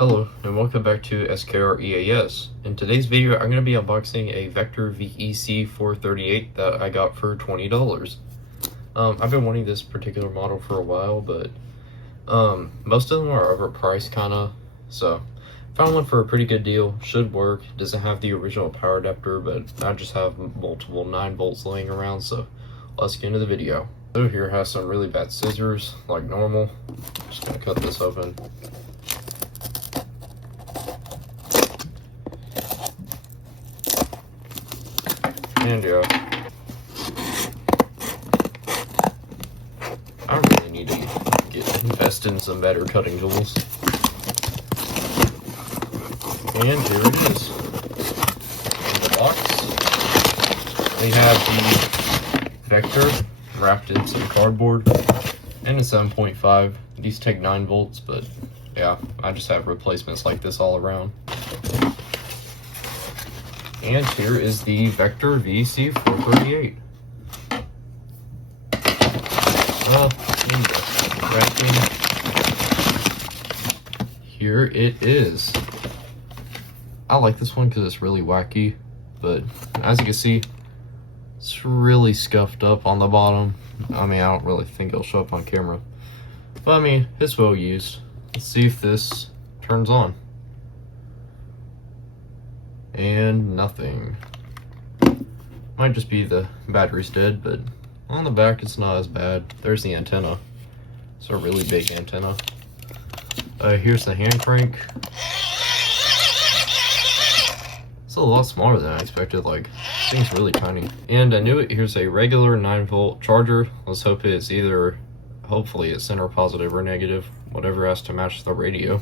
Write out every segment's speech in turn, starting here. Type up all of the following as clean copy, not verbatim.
Hello and welcome back to VEC438. In today's video I'm going to be unboxing a Vector VEC438 that I got for $20. I've been wanting this particular model for a while, but most of them are overpriced kinda, so found one for a pretty good deal. Should work. Doesn't have the original power adapter, but I just have multiple 9 volts laying around, so let's get into the video. So here has some really bad scissors like normal. Just gonna cut this open. And yeah, I really need to invest in some better cutting tools. And here it is. In the box, we have the Vector wrapped in some cardboard and a 7.5. These take 9 volts, but yeah, I just have replacements like this all around. And here is the Vector VEC438. Well, here it is. I like this one because it's really wacky, but as you can see, it's really scuffed up on the bottom. I mean, I don't really think it'll show up on camera, but I mean, it's well used. Let's see if this turns on. And nothing. Might just be the battery's dead, but on the back it's not as bad. There's the antenna. It's a really big antenna. Here's the hand crank. It's a lot smaller than I expected. Like, this thing's really tiny. And I knew it. Here's a regular 9-volt charger. Let's hope it's either, hopefully it's center positive or negative, whatever has to match the radio.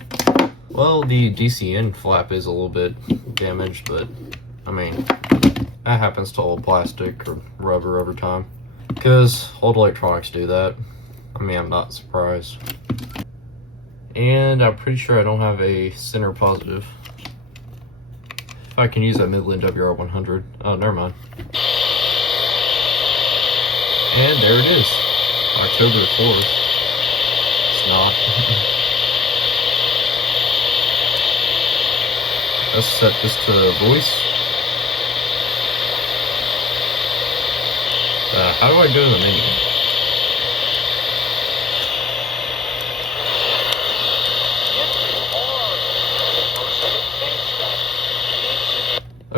Well, the DCN flap is a little bit damaged, but I mean, that happens to old plastic or rubber over time, because old electronics do that. I mean, I'm not surprised. And I'm pretty sure I don't have a center positive. If I can use that Midland WR100. Oh, never mind. And there it is, October 4th. It's not. Let's set this to voice. How do I go to the menu?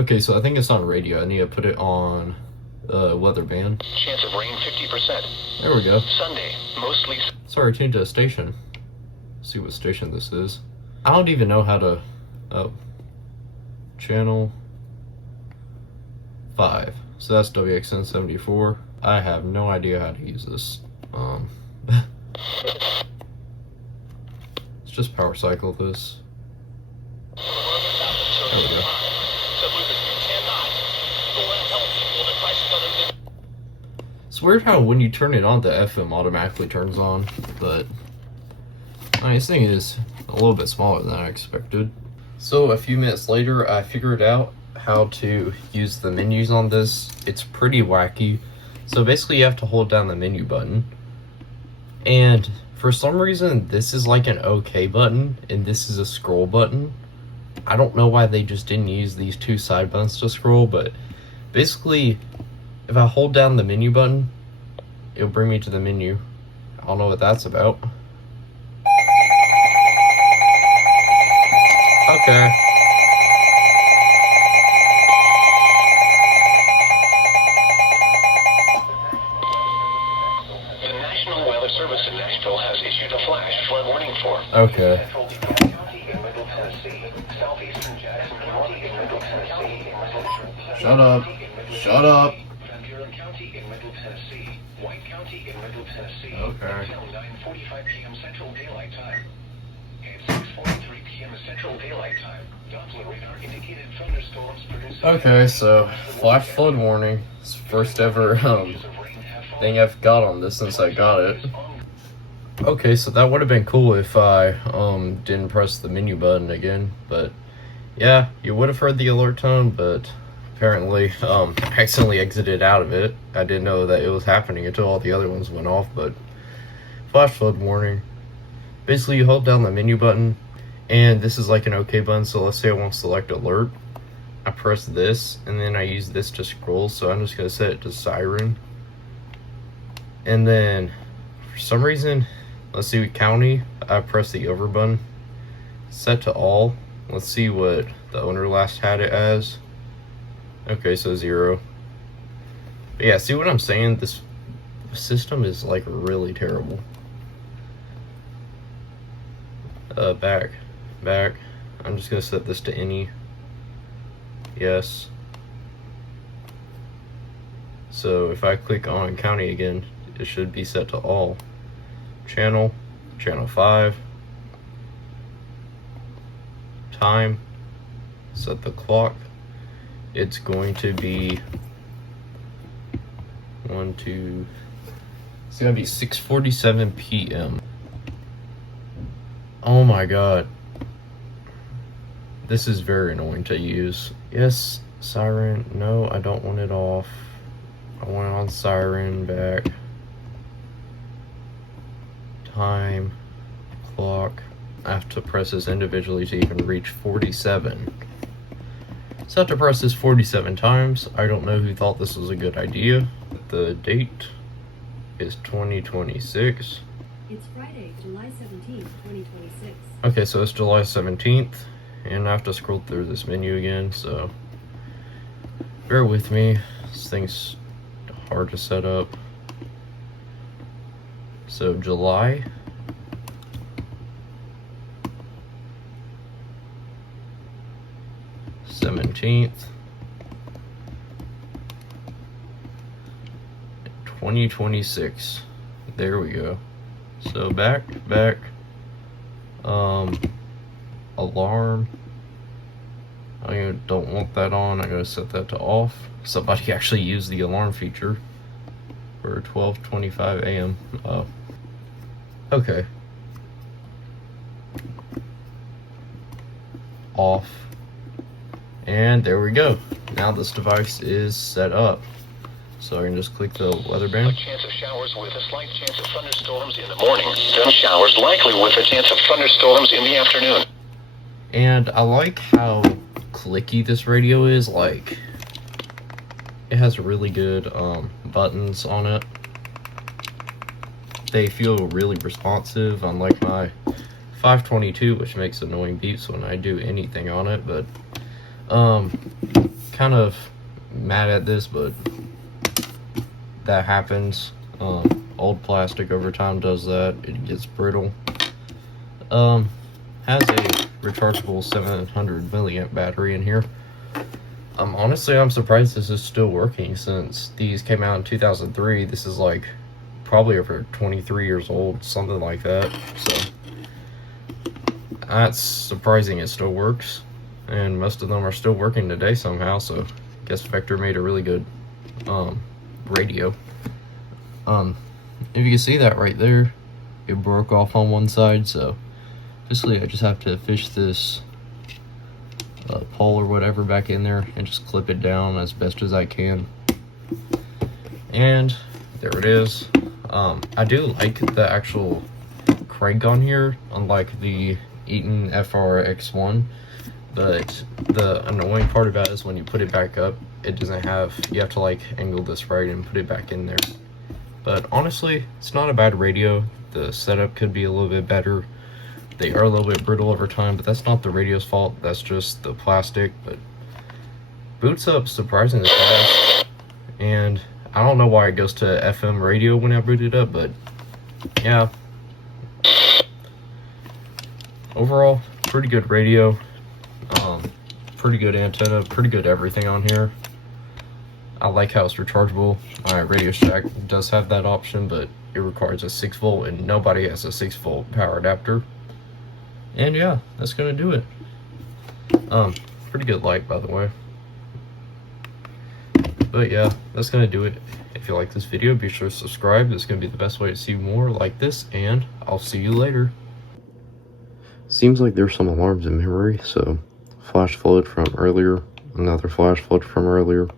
Okay, so I think it's on radio. I need to put it on weather band. Chance of rain 50%. There we go. Sunday, mostly. Sorry, I changed to a station. Let's see what station this is. I don't even know how to. Oh. Channel 5. So that's WXN74. I have no idea how to use this. Let's just power cycle this. There we go. It's weird how when you turn it on, the FM automatically turns on, but I mean, this thing is a little bit smaller than I expected. So a few minutes later, I figured out how to use the menus on this. It's pretty wacky. So basically you have to hold down the menu button. And for some reason, this is like an OK button and this is a scroll button. I don't know why they just didn't use these 2 side buttons to scroll, but basically if I hold down the menu button, it'll bring me to the menu. I don't know what that's about. Okay. The National Weather Service in Nashville has issued a flash flood warning for. Okay. Shut up. Shut up. Okay. Okay, so flash flood warning. It's the first ever thing I've got on this since I got it. Okay, so that would have been cool if I didn't press the menu button again, but yeah, you would have heard the alert tone, but apparently I accidentally exited out of it. I didn't know that it was happening until all the other ones went off, but flash flood warning. Basically, you hold down the menu button And this is like an OK button, so let's say I want to select alert. I press this, and then I use this to scroll, so I'm just going to set it to siren. And then, for some reason, let's see, county, I press the over button. Set to all. Let's see what the owner last had it as. Okay, so 0. But yeah, see what I'm saying? This system is like really terrible. Back. I'm just gonna set this to any. Yes. So if I click on county again, it should be set to all. Channel 5. Time, set the clock. It's going to be it's gonna be 6:47 p.m. Oh my god, this is very annoying to use. Yes, siren. No, I don't want it off. I want it on siren. Back. Time, clock. I have to press this individually to even reach 47. So I have to press this 47 times. I don't know who thought this was a good idea. The date is 2026. It's Friday, July 17th, 2026. Okay, so it's July 17th, and I have to scroll through this menu again, so bear with me. This thing's hard to set up. So July 17th, 2026. There we go. So back. Alarm. I don't want that on. I'm gonna set that to off. Somebody actually used the alarm feature for 12:25 a.m. Okay. Off. And there we go. Now this device is set up. So I can just click the weather band. A chance of showers with a slight chance of thunderstorms in the morning. Then showers likely with a chance of thunderstorms in the afternoon. And I like how clicky this radio is. Like, it has really good buttons on it. They feel really responsive, unlike my 522, which makes annoying beeps when I do anything on it. But kind of mad at this, but that happens. Old plastic over time does that. It gets brittle. Has a rechargeable 700 milliamp battery in here. Honestly, I'm surprised this is still working since these came out in 2003. This is like probably over 23 years old, something like that. So that's surprising it still works, and most of them are still working today somehow. So I guess Vector made a really good radio. If you can see that right there, it broke off on one side, so basically I just have to fish this pole or whatever back in there and just clip it down as best as I can. And there it is. I do like the actual crank on here, unlike the Eaton FRX1, but the annoying part about it is when you put it back up, it doesn't have, you have to like angle this right and put it back in there. But honestly, it's not a bad radio. The setup could be a little bit better. They are a little bit brittle over time, but that's not the radio's fault. That's just the plastic. But boots up surprisingly fast. And I don't know why it goes to FM radio when I boot it up, but yeah. Overall, pretty good radio. Pretty good antenna, pretty good everything on here. I like how it's rechargeable. My Radio Shack does have that option, but it requires a 6 volt, and nobody has a 6 volt power adapter. And yeah, that's gonna do it. Pretty good light, by the way. But yeah, that's gonna do it. If you like this video, be sure to subscribe. It's gonna be the best way to see more like this, and I'll see you later. Seems like there's some alarms in memory, so flash flood from earlier, another flash flood from earlier.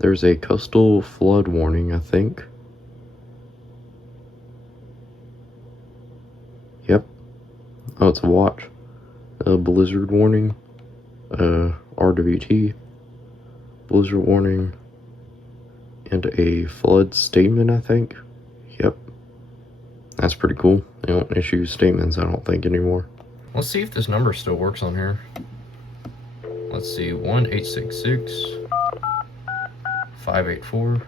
There's a coastal flood warning, I think. Yep. Oh, it's a watch. a blizzard warning, RWT, blizzard warning, and a flood statement, I think. Yep. That's pretty cool. They don't issue statements, I don't think, anymore. Let's see if this number still works on here. Let's see, 1-866-584-5504.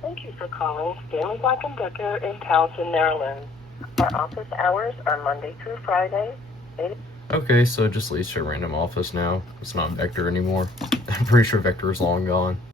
Thank you for calling Stanley Black & Decker in Towson, Maryland. Our office hours are Monday through Friday. Okay, so it just leads to a random office now. It's not Vector anymore. I'm pretty sure Vector is long gone.